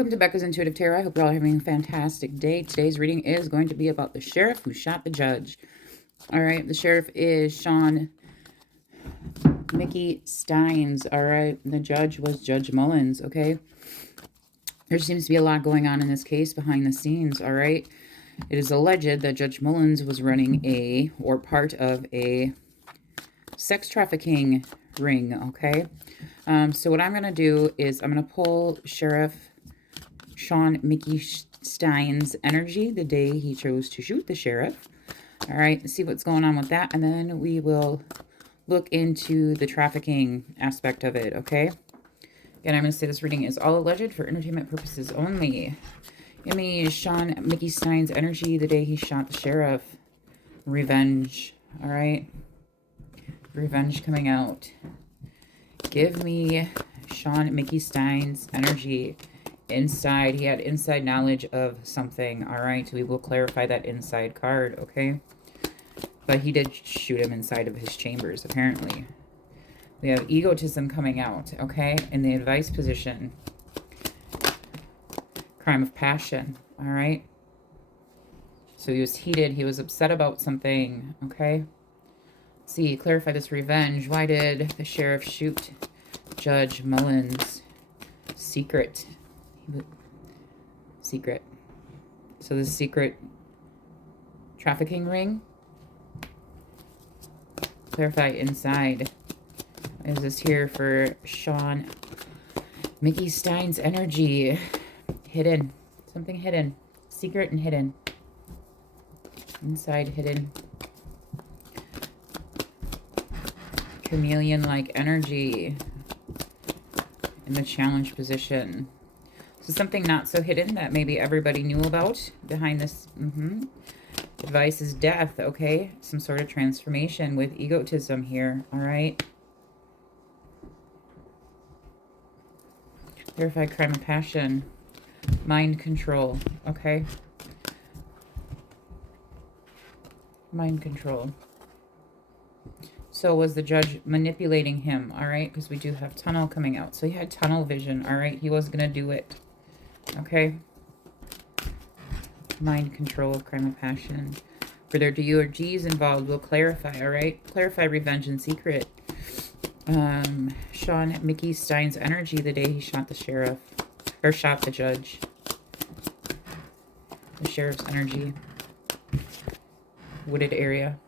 Welcome to Becca's Intuitive Tarot. I hope you're all having a fantastic day. Today's reading is going to be about the sheriff who shot the judge. All right, the sheriff is Shawn Mickey Stines. All right, the judge was Judge Mullins. Okay, there seems to be a lot going on in this case behind the scenes. All right, it is alleged that Judge Mullins was running or part of a sex trafficking ring. Okay, so what I'm going to do is I'm going to pull Sheriff Shawn Mickey Stines' energy the day he chose to shoot the sheriff. All right, see what's going on with that, and then we will look into the trafficking aspect of it, okay? Again, I'm going to say this reading is all alleged for entertainment purposes only. Give me Shawn Mickey Stines' energy the day he shot the sheriff. Revenge, all right? Revenge coming out. Give me Shawn Mickey Stines' energy. Inside, he had inside knowledge of something. All right, we will clarify that inside card, okay? But he did shoot him inside of his chambers, apparently. We have egotism coming out, okay? In the advice position. Crime of passion, all right? So he was heated. He was upset about something, okay? Let's see, clarify this revenge. Why did the sheriff shoot Judge Mullins? Secret. So the secret trafficking ring. Clarify inside. Is this here for Shawn Mickey Stines' energy? Hidden. Something hidden. Secret and hidden. Inside hidden. Chameleon-like energy in the challenge position. So something not so hidden that maybe everybody knew about behind this. Advice is death, okay? Some sort of transformation with egotism here, all right? Verified crime of passion. Mind control, okay? Mind control. So was the judge manipulating him, all right? Because we do have tunnel coming out. So he had tunnel vision, all right? He was going to do it, okay? Mind control, crime of passion. For there to you or G's involved, we'll clarify, all right? Clarify revenge and secret. Shawn Mickey Stines' energy the day he shot the sheriff, or shot the judge. The sheriff's energy. Wooded area.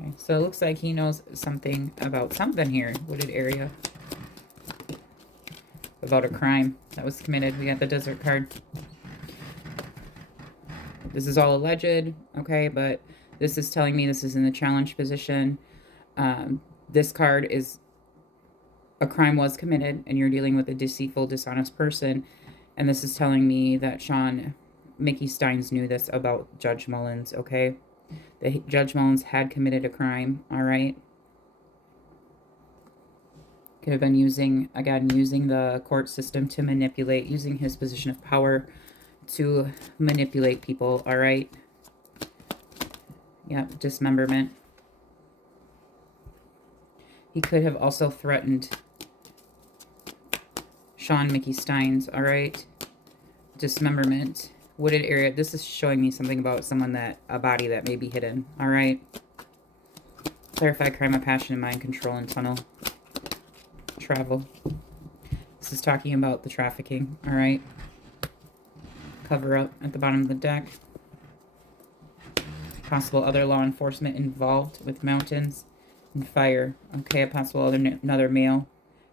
Okay, so it looks like he knows something about something here. Wooded area. About a crime that was committed. We got the desert card. This is all alleged, okay, but this is telling me this is in the challenge position. This card is a crime was committed and you're dealing with a deceitful, dishonest person. And this is telling me that Shawn Mickey Stines knew this about Judge Mullins, okay? That Judge Mullins had committed a crime, all right? Could have been using the court system to manipulate, using his position of power to manipulate people, all right? Yep, dismemberment. He could have also threatened Shawn Mickey Stines, all right? Dismemberment. Wooded area. This is showing me something about a body that may be hidden, all right? Clarify crime of passion and mind control and tunnel. Travel. This is talking about the trafficking, all right? Cover up at the bottom of the deck. Possible other law enforcement involved with mountains and fire. Okay, a possible another male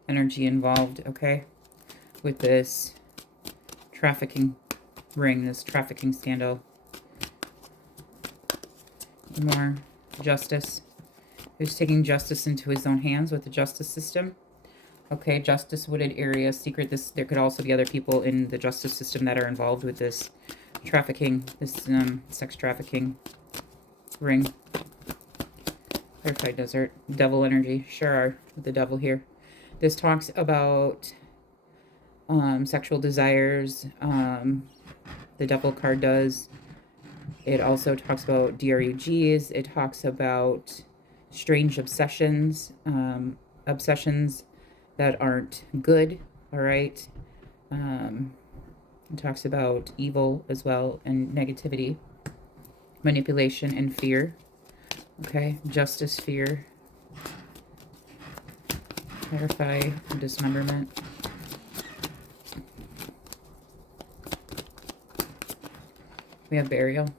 energy involved, okay? With this trafficking ring, this trafficking scandal. More justice. Who's taking justice into his own hands with the justice system. Okay, justice, wooded area, secret. There could also be other people in the justice system that are involved with this trafficking, this sex trafficking ring. Clarified desert, devil energy. Sure are with the devil here. This talks about sexual desires. The devil card does. It also talks about DRUGs. It talks about strange obsessions, obsessions that aren't good, all right? It talks about evil as well and negativity, manipulation and fear. Okay, justice, fear. Clarify dismemberment. We have burial.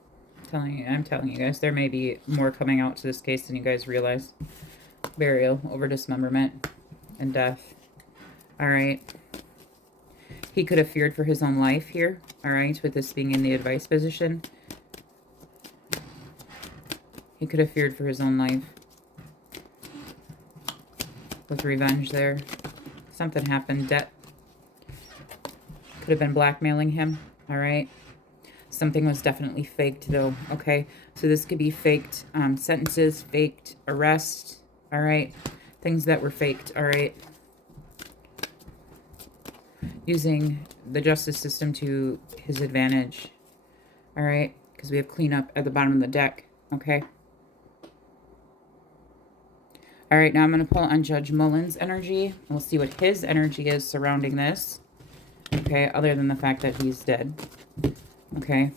I'm telling you guys, there may be more coming out to this case than you guys realize. Burial over dismemberment and death. All right. He could have feared for his own life here. All right, with this being in the advice position. He could have feared for his own life. With revenge there. Something happened. Debt. Could have been blackmailing him. All right. Something was definitely faked, though. Okay. So this could be faked sentences, faked arrest. All right. Things that were faked. All right. Using the justice system to his advantage. All right. Because we have cleanup at the bottom of the deck. Okay. All right. Now I'm going to pull on Judge Mullins' energy. We'll see what his energy is surrounding this. Okay. Other than the fact that he's dead. Okay.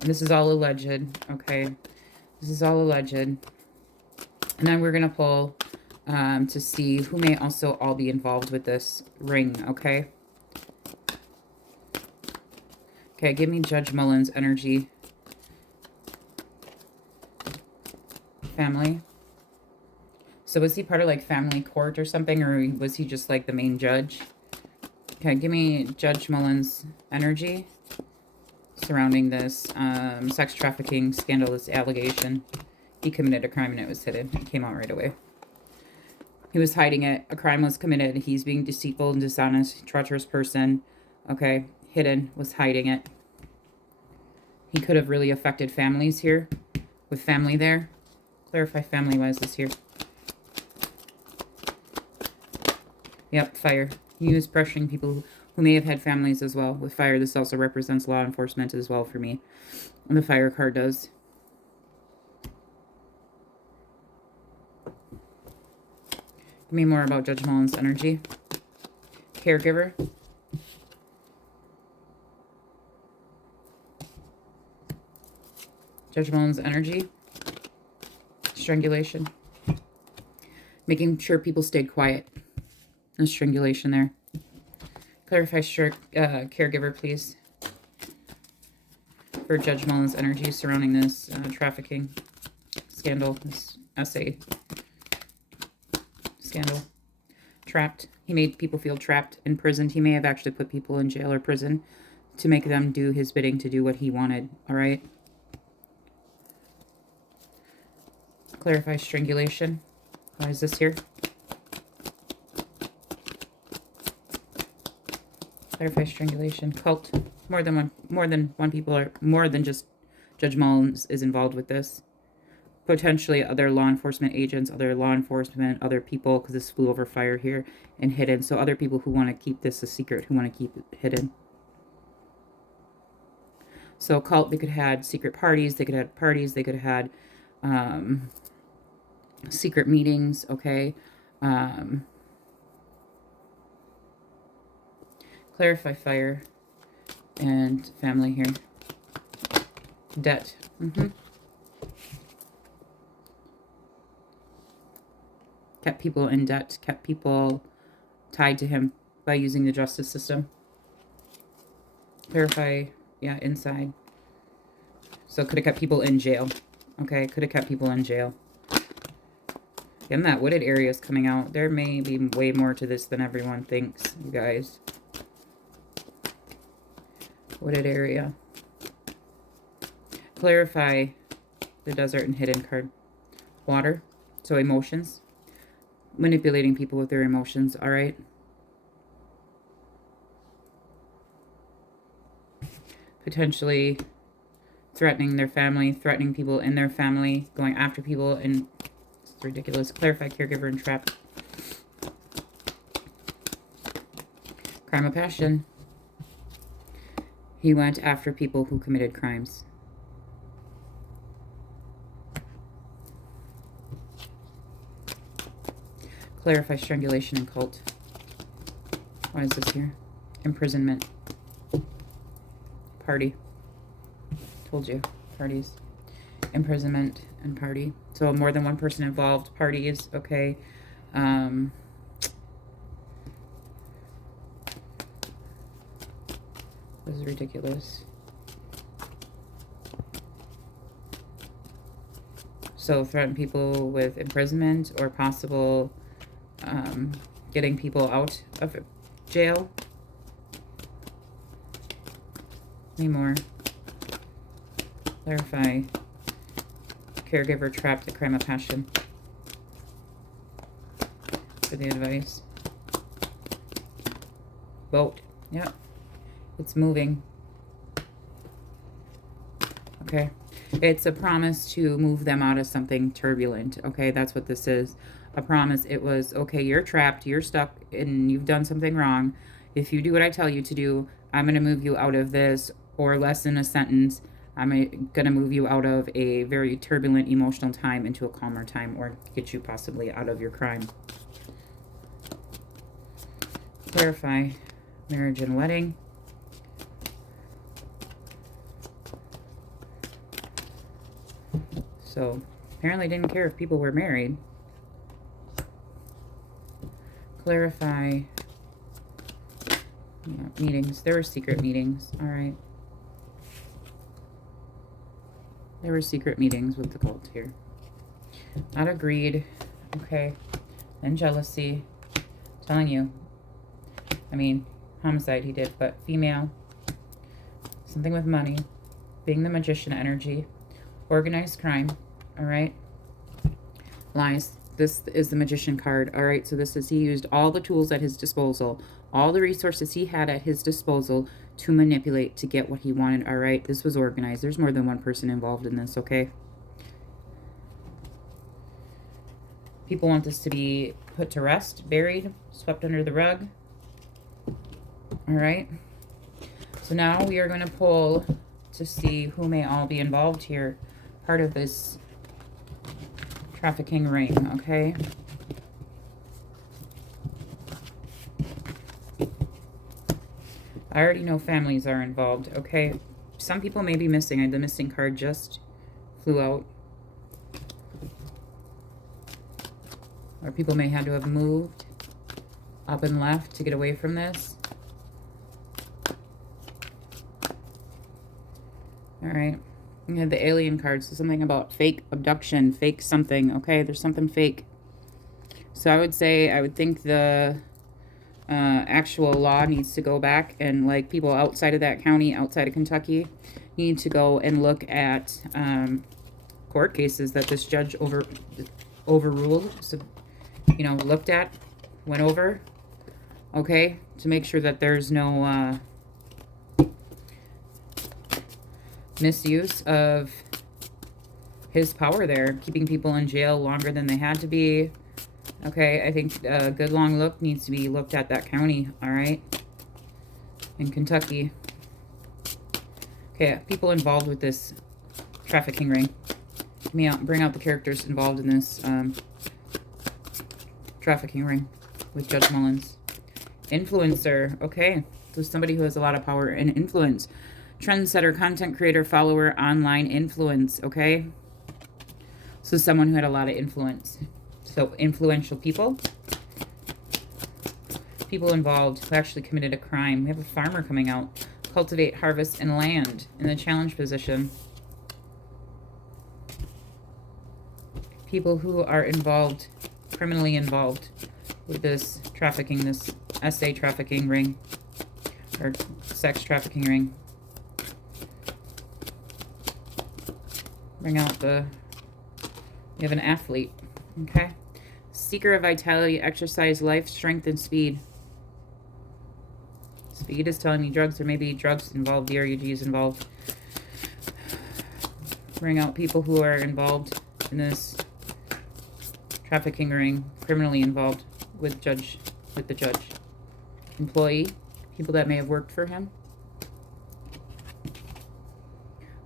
This is all alleged. Okay. This is all alleged. And then we're going to pull to see who may also all be involved with this ring. Okay. Okay. Give me Judge Mullins' energy. Family. So was he part of like family court or something, or was he just like the main judge? Okay, give me Judge Mullins' energy surrounding this sex trafficking scandalous allegation. He committed a crime and it was hidden. It came out right away. He was hiding it. A crime was committed. He's being deceitful and dishonest, treacherous person. Okay, hidden, was hiding it. He could have really affected families here. With family there. Clarify family-wise this here. Yep, fire. He was pressuring people who may have had families as well. With fire, this also represents law enforcement as well for me. And the fire card does. Give me more about Judge Mullins' energy. Caregiver. Judge Mullins' energy. Strangulation. Making sure people stayed quiet. No strangulation there. Clarify caregiver, please. For Judge Mullins' energy surrounding this trafficking scandal, this essay scandal. Trapped. He made people feel trapped, imprisoned. He may have actually put people in jail or prison to make them do his bidding, to do what he wanted. All right. Clarify strangulation. Why is this here? Clarify strangulation. Cult. More than one people, are more than just Judge Mullins is involved with this. Potentially other law enforcement agents, other people, because this flew over fire here and hidden. So other people who want to keep this a secret, who want to keep it hidden. So cult, they could have had secret parties, they could have had parties, they could have had secret meetings, okay? Clarify fire and family here. Debt. Kept people in debt, kept people tied to him by using the justice system. Clarify, yeah, inside. So could have kept people in jail. Okay, could have kept people in jail. And that wooded area is coming out. There may be way more to this than everyone thinks, you guys. Wooded area. Clarify the desert and hidden card. Water. So emotions. Manipulating people with their emotions. All right. Potentially threatening their family. Threatening people in their family. Going after people. And it's ridiculous. Clarify caregiver and trap. Crime of passion. He went after people who committed crimes. Clarify strangulation and cult. What is this here? Imprisonment. Party. Told you. Parties. Imprisonment and party. So more than one person involved. Parties. Okay. This is ridiculous. So threaten people with imprisonment or possible getting people out of jail. Any more? Clarify. Caregiver trapped the crime of passion. For the advice. Vote. Yep. It's moving. Okay. It's a promise to move them out of something turbulent. Okay, that's what this is. A promise. It was, okay, you're trapped, you're stuck, and you've done something wrong. If you do what I tell you to do, I'm going to move you out of this, or less than a sentence. I'm going to move you out of a very turbulent emotional time into a calmer time, or get you possibly out of your crime. Clarify. Marriage and wedding. So, apparently didn't care if people were married. Clarify. Yeah, meetings. There were secret meetings. All right. There were secret meetings with the cult here. Not agreed. Okay. Then jealousy. Telling you. I mean, homicide he did, but female. Something with money. Being the magician energy. Organized crime. All right. Lies. This is the magician card. All right. So this is, he used all the tools at his disposal, all the resources he had at his disposal to manipulate to get what he wanted. All right. This was organized. There's more than one person involved in this. Okay. People want this to be put to rest, buried, swept under the rug. All right. So now we are going to pull to see who may all be involved here. Part of this trafficking ring, okay? I already know families are involved, okay? Some people may be missing. The missing card just flew out. Or people may have to have moved up and left to get away from this. All right. We have the alien card, so something about fake abduction, fake something. Okay, there's something fake. So I would think the actual law needs to go back, and like people outside of that county, outside of Kentucky, need to go and look at court cases that this judge overruled. So, you know, looked at, went over. Okay, to make sure that there's no misuse of his power there, keeping people in jail longer than they had to be. Okay, I think a good long look needs to be looked at that county, all right, in Kentucky. Okay, people involved with this trafficking ring. Bring out the characters involved in this trafficking ring with Judge Mullins. Influencer, okay, so somebody who has a lot of power and influence. Trendsetter, content creator, follower, online influence, okay? So someone who had a lot of influence. So influential people. People involved who actually committed a crime. We have a farmer coming out. Cultivate, harvest, and land in the challenge position. People who are involved, criminally involved with this trafficking, this SA trafficking ring. Or sex trafficking ring. Bring out the, you have an athlete, okay? Seeker of vitality, exercise, life, strength, and speed. Speed is telling me drugs. There may be drugs involved, DRUGs involved. Bring out people who are involved in this trafficking ring, criminally involved with the judge. Employee, people that may have worked for him.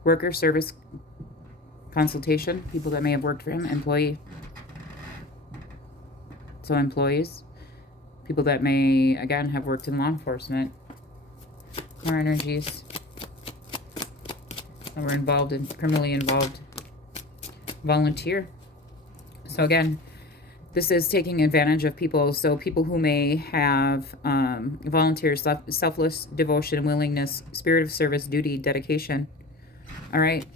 Worker, service, consultation, people that may have worked for him. Employee. So employees, people that may, again, have worked in law enforcement. More energies. That were involved in, criminally involved. Volunteer. So again, this is taking advantage of people. So people who may have volunteers, selfless devotion, willingness, spirit of service, duty, dedication. All right.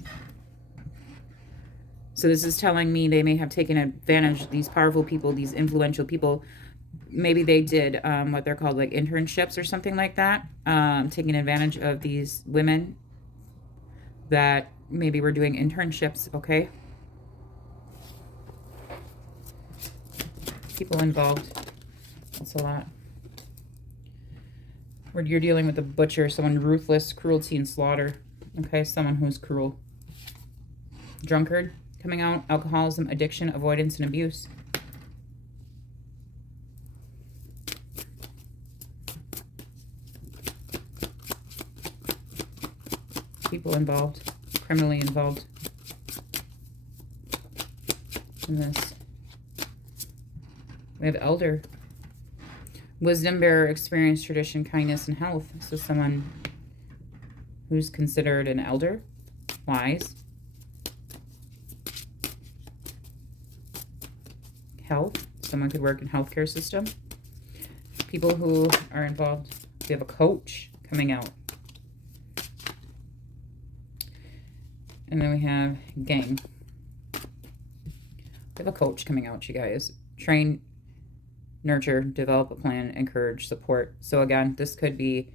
So this is telling me they may have taken advantage, these powerful people, these influential people. Maybe they did what they're called like internships or something like that. Taking advantage of these women that maybe were doing internships, okay? People involved. That's a lot. Where you're dealing with a butcher, someone ruthless, cruelty and slaughter. Okay, someone who's cruel. Drunkard coming out, alcoholism, addiction, avoidance, and abuse. People involved, criminally involved in this. We have elder. Wisdom bearer, experience, tradition, kindness, and health. So someone who's considered an elder, wise. Health. Someone could work in healthcare system. People who are involved. We have a coach coming out. And then we have gang. We have a coach coming out, you guys. Train, nurture, develop a plan, encourage, support. So again, this could be,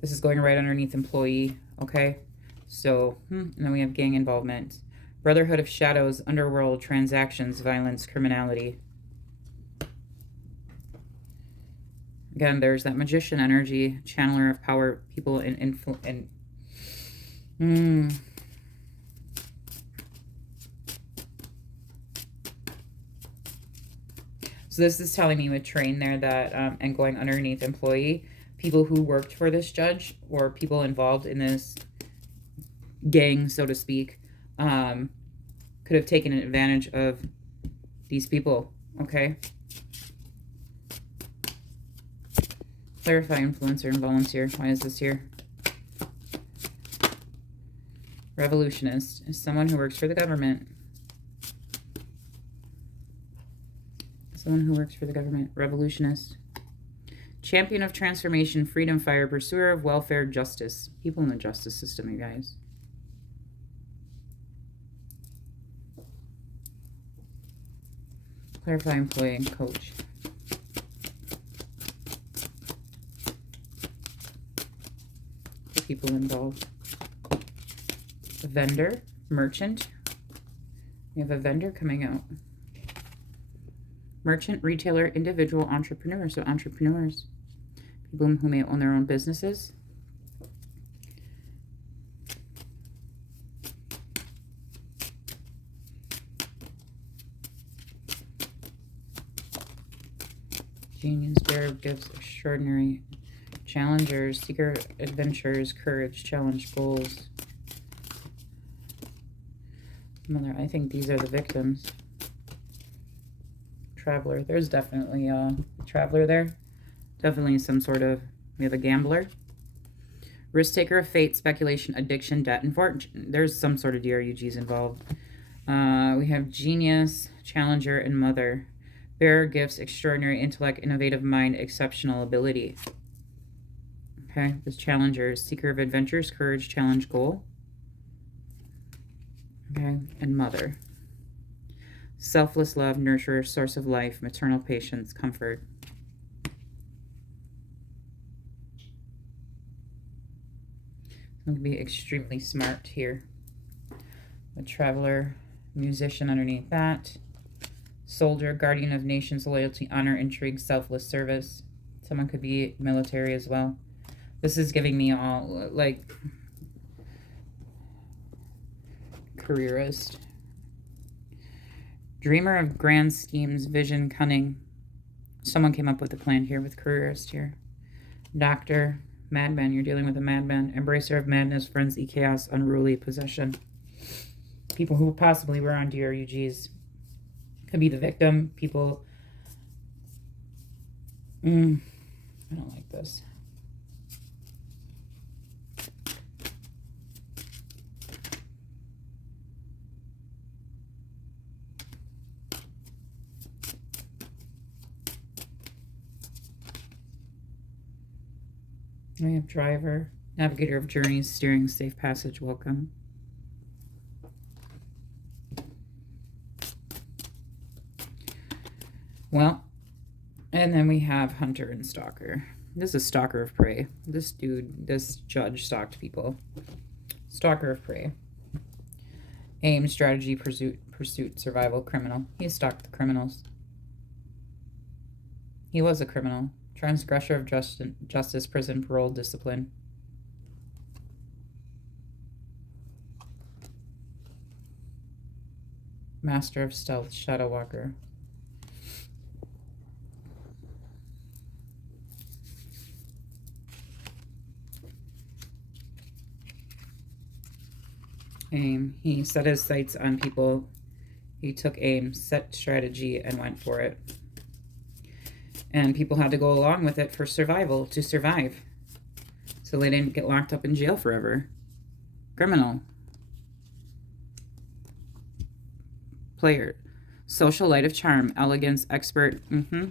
this is going right underneath employee, okay? So, and then we have gang involvement. Brotherhood of shadows, underworld, transactions, violence, criminality. Again, there's that magician energy, channeler of power, people in So this is telling me with train there that, and going underneath employee, people who worked for this judge or people involved in this gang, so to speak, could have taken advantage of these people, okay? Clarify, influencer, and volunteer. Why is this here? Revolutionist is someone who works for the government. Someone who works for the government. Revolutionist. Champion of transformation, freedom fighter, pursuer of welfare, justice. People in the justice system, you guys. Clarify, employee, and coach. The people involved. A vendor, merchant. We have a vendor coming out. Merchant, retailer, individual, entrepreneur. So entrepreneurs. People who may own their own businesses. Genius, bearer of gifts, extraordinary. Challengers, seeker, adventurers, courage, challenge, goals. Mother, I think these are the victims. Traveler. There's definitely a traveler there. Definitely some sort of, we have a gambler. Risk taker of fate, speculation, addiction, debt, and fortune. There's some sort of DRUGs involved. We have genius, challenger, and mother. Bearer gifts, extraordinary intellect, innovative mind, exceptional ability. Okay, this challenger is seeker of adventures, courage, challenge, goal. Okay, and mother. Selfless love, nurturer, source of life, maternal patience, comfort. Someone can be extremely smart here. A traveler, musician underneath that. Soldier, guardian of nations, loyalty, honor, intrigue, selfless service. Someone could be military as well. This is giving me all, like, careerist. Dreamer of grand schemes, vision, cunning. Someone came up with a plan here with careerist here. Doctor, madman. You're dealing with a madman. Embracer of madness, frenzy, chaos, unruly, possession. People who possibly were on DRUGs. Could be the victim. People. I don't like this. We have driver, navigator of journeys, steering safe passage, welcome. Well, and then we have hunter and stalker. This is stalker of prey. This dude, this judge stalked people. Stalker of prey. Aim, strategy, pursuit, survival, criminal. He stalked the criminals. He was a criminal. Transgressor of justice, prison, parole, discipline. Master of stealth, shadow walker. Aim. He set his sights on people. He took aim, set strategy, and went for it. And people had to go along with it for survival, to survive. So they didn't get locked up in jail forever. Criminal. Player. Social light of charm, elegance, expert. All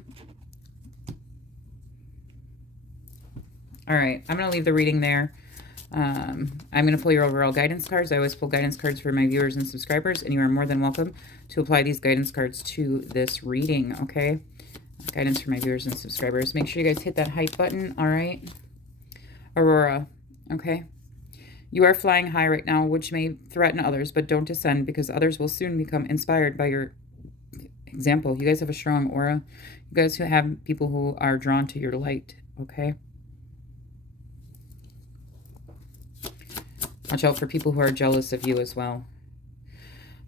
right, I'm going to leave the reading there. I'm going to pull your overall guidance cards. I always pull guidance cards for my viewers and subscribers, and you are more than welcome to apply these guidance cards to this reading, okay? Guidance for my viewers and subscribers. Make sure you guys hit that hype button, all right? Aurora, okay? You are flying high right now, which may threaten others, but don't descend because others will soon become inspired by your example. You guys have a strong aura. You guys who have people who are drawn to your light, okay? Watch out for people who are jealous of you as well.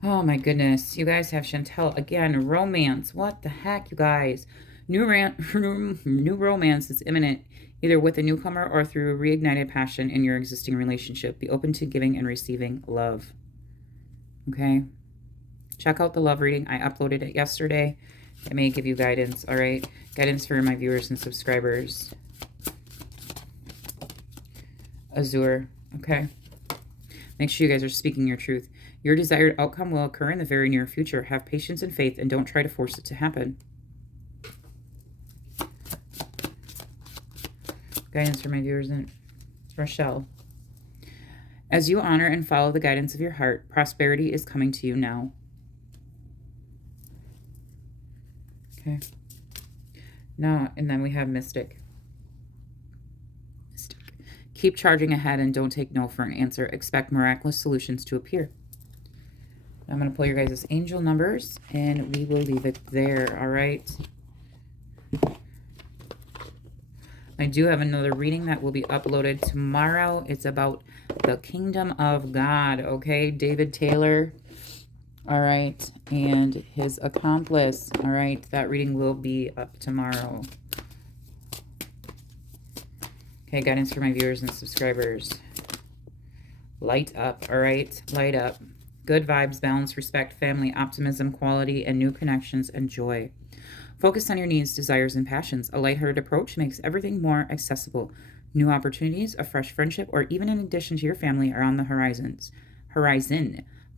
Oh my goodness. You guys have Chantel again. Romance. What the heck, you guys? New romance is imminent, either with a newcomer or through reignited passion in your existing relationship. Be open to giving and receiving love. Okay? Check out the love reading. I uploaded it yesterday. It may give you guidance, all right? Guidance for my viewers and subscribers. Azure. Okay? Make sure you guys are speaking your truth. Your desired outcome will occur in the very near future. Have patience and faith and don't try to force it to happen. Guidance for my viewers and Rochelle. As you honor and follow the guidance of your heart, prosperity is coming to you now. Okay. Now, and then we have Mystic. Keep charging ahead and don't take no for an answer. Expect miraculous solutions to appear. I'm going to pull your guys' angel numbers, and we will leave it there, all right? I do have another reading that will be uploaded tomorrow. It's about the kingdom of God, okay? David Taylor, all right, and his accomplice, all right? That reading will be up tomorrow. Okay, guidance for my viewers and subscribers. Light up, all right? Light up. Good vibes, balance, respect, family, optimism, quality, and new connections and joy. Focus on your needs, desires, and passions. A lighthearted approach makes everything more accessible. New opportunities, a fresh friendship, or even an addition to your family are on the horizon.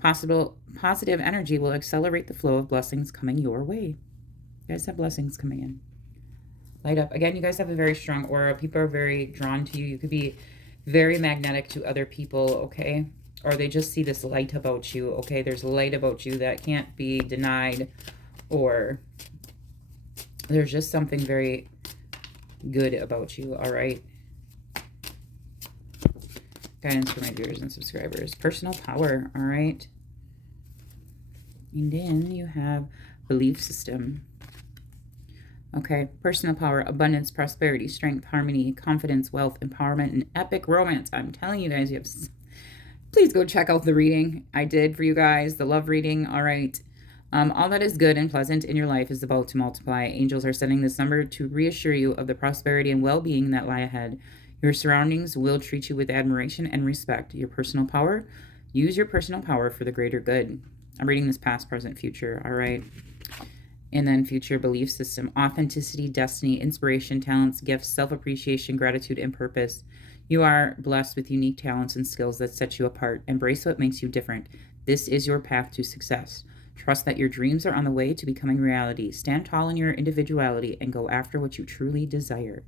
Positive energy will accelerate the flow of blessings coming your way. You guys have blessings coming in. Light up. Again, you guys have a very strong aura. People are very drawn to you. You could be very magnetic to other people, okay? Or they just see this light about you, okay? There's light about you that can't be denied, or there's just something very good about you, all right? Guidance for my viewers and subscribers. Personal power, all right? And then you have belief system. Okay, personal power, abundance, prosperity, strength, harmony, confidence, wealth, empowerment, and epic romance. I'm telling you guys, you have... Please go check out the reading I did for you guys, the love reading, all right? All that is good and pleasant in your life is about to multiply. Angels are sending this number to reassure you of the prosperity and well-being that lie ahead. Your surroundings will treat you with admiration and respect. Your personal power, use your personal power for the greater good. I'm reading this past, present, future, all right? And then future belief system, authenticity, destiny, inspiration, talents, gifts, self-appreciation, gratitude, and purpose. You are blessed with unique talents and skills that set you apart. Embrace what makes you different. This is your path to success. Trust that your dreams are on the way to becoming reality. Stand tall in your individuality and go after what you truly desire.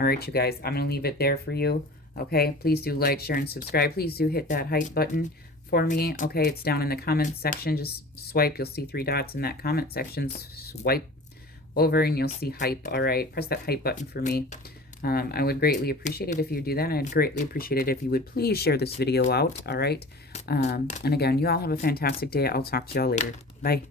All right, you guys, I'm going to leave it there for you. Okay, please do like, share, and subscribe. Please do hit that hype button for me. Okay, it's down in the comments section. Just swipe. You'll see 3 dots in that comment section. Swipe over and you'll see hype. All right, press that hype button for me. I would greatly appreciate it if you do that. I'd greatly appreciate it if you would please share this video out. All right. And again, you all have a fantastic day. I'll talk to y'all later. Bye.